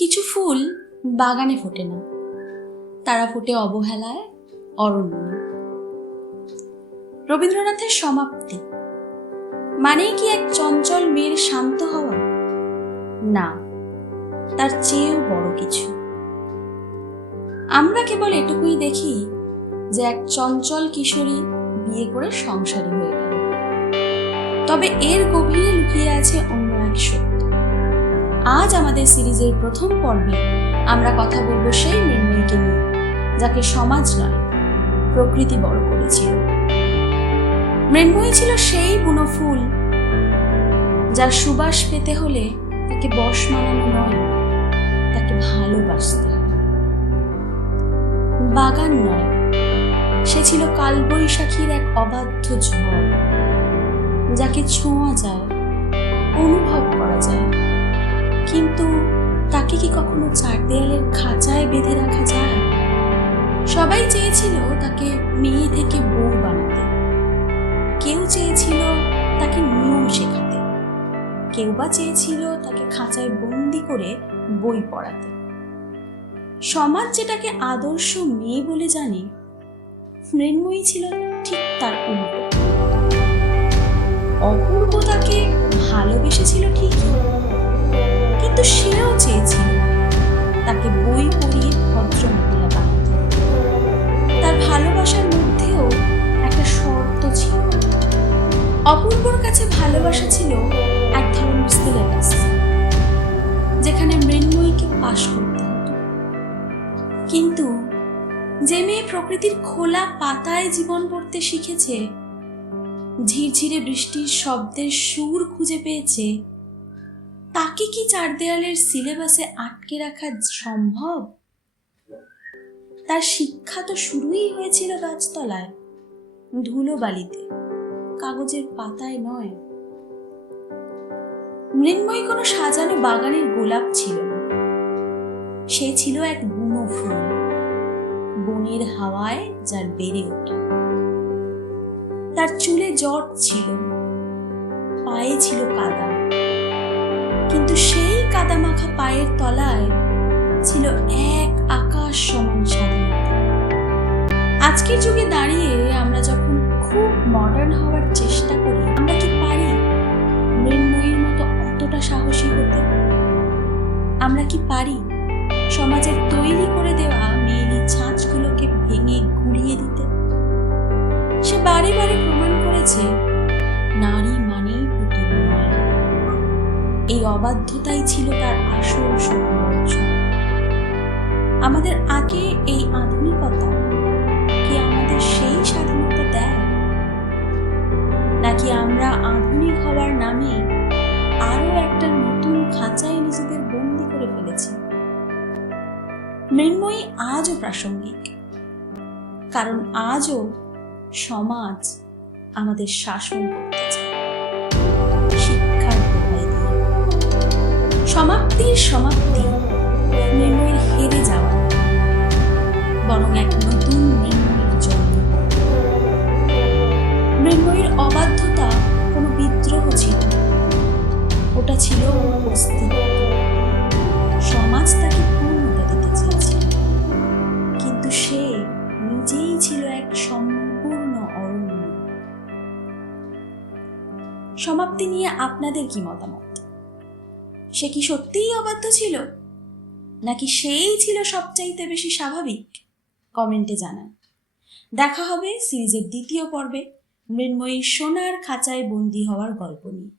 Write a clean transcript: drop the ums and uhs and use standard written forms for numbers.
কিছু ফুল বাগানে ফোটে না, তারা ফোটে অবহেলায়, অরণ্যে। রবীন্দ্রনাথের সমাপ্তি মানেই কি এক চঞ্চল মেয়ের শান্ত হওয়া? না, তার চেয়েও বড় কিছু। আমরা কেবল এটুকুই দেখি যে এক চঞ্চল কিশোরী বিয়ে করে সংসারী হয়ে গেল, তবে এর গভীরে লুকিয়ে আছে অন্য এক সত্য। আজ আমাদের সিরিজের প্রথম পর্বে আমরা কথা বলবো সেই মৃন্ময়ীকে নিয়ে, যাকে সমাজ নয়, প্রকৃতি বড় করেছিল। মৃন্ময়ী ছিল সেই বুনো ফুল যার সুবাস পেতে হলে তাকে বশ মানানো নয়, তাকে ভালোবাসতে হবে। বাগান নয়, সে ছিল কালবৈশাখীর এক অবাধ্য ঝড়, যাকে ছোঁয়া যায়, অনুভব করা যায়, কিন্তু তাকে কি কখনো চার দেয়ালের খাঁচায় বেঁধে রাখা যায়? সবাই চেয়েছিল তাকে মেয়ে থেকে বউ বানাতে, কেউ চেয়েছিল তাকে নিয়ম শেখাতে, কেউ বা চেয়েছিল তাকে খাঁচায় বন্দি করে বই পড়াতে। সমাজ যেটাকে আদর্শ মেয়ে বলে জানে, মৃন্ময়ী ছিল ঠিক তার উল্টো। অপূর্ব তাকে ভালোবেসেছিল ঠিকই, কিন্তু সেও চেয়েছিল তাকে বই পড়িয়ে ভদ্র মহিলা বানাতে। তার ভালোবাসার মধ্যেও একটা শর্ত ছিল। অপূর্বর কাছে ভালোবাসা ছিল এক ধরনের সিলেবাস, যেখানে মৃন্ময়ীকে পাশ করতে হতো। কিন্তু যে মেয়ে প্রকৃতির খোলা পাতায় জীবন পড়তে শিখেছে, ঝিরঝিরে বৃষ্টির শব্দের সুর খুঁজে পেয়েছে, তাকে কি চার দেয়ালের সিলেবাসে আটকে রাখা সম্ভব? তার শিক্ষা তো শুরুই হয়েছিল গাছতলায়, ধুলোবালিতে, কাগজের পাতায় নয়। মৃন্ময়ী কোনো সাজানো বাগানের গোলাপ ছিল না, সে ছিল এক বুনো ফুল, বনের হাওয়ায় যার বেড়ে ওঠা। তার চুলে জট ছিল, পায়ে ছিল কাদা, কিন্তু সেই কাদা মাখা পায়ের তলায় ছিল এক আকাশ সমান স্বাধীনতা। আজকের যুগে দাঁড়িয়ে আমরা যখন খুব মডার্ন হওয়ার চেষ্টা করি, আমরা কি পারি মৃন্ময়ীর মতো অতটা সাহসী হতে? আমরা কি পারি সমাজের তৈরি করে দেওয়া মেয়েলি ছাঁচগুলোকে ভেঙে গুঁড়িয়ে দিতে? সে বারে বারে প্রমাণ করেছে নারী মানেই পুতুল নয়। এই অবাধ্যতাই ছিল তার আসল সৌন্দর্য। আমাদের আগে এই আধুনিকতা কি আমাদের সেই স্বাধীনতা দেয়, নাকি আমরা আধুনিক হওয়ার নামে আরো একটা নতুন খাঁচায় নিজেদের বন্দি করে ফেলেছি? মৃন্ময়ী আজও প্রাসঙ্গিক, কারণ আজও সমাজ আমাদের শাসন করতে চায় শিক্ষার দোহাই দিয়ে। সমাপ্তির সমাপ্তি মৃন্ময়ীর হেরে যাওয়া, বরং এক নতুন মৃন্ময়ীর জন্ম। মৃন্ময়ীর অবাধ্যতা কোনো বিদ্রোহ ছিল না, ওটা ছিল অস্তিত্ব। সমাজ তাকে পূর্ণতা দিতে চেয়েছিল, কিন্তু সে নিজেই ছিল এক সম্পূর্ণ অরণ্য। সমাপ্তি নিয়ে আপনাদের কি মতামত? সে কি সত্যিই অবাধ্য ছিল, নাকি সেই ছিল সবচাইতে বেশি স্বাভাবিক? কমেন্টে জানান। দেখা হবে সিরিজের দ্বিতীয় পর্বে মৃন্ময়ী সোনার খাঁচায় বন্দী হওয়ার গল্প নিয়ে।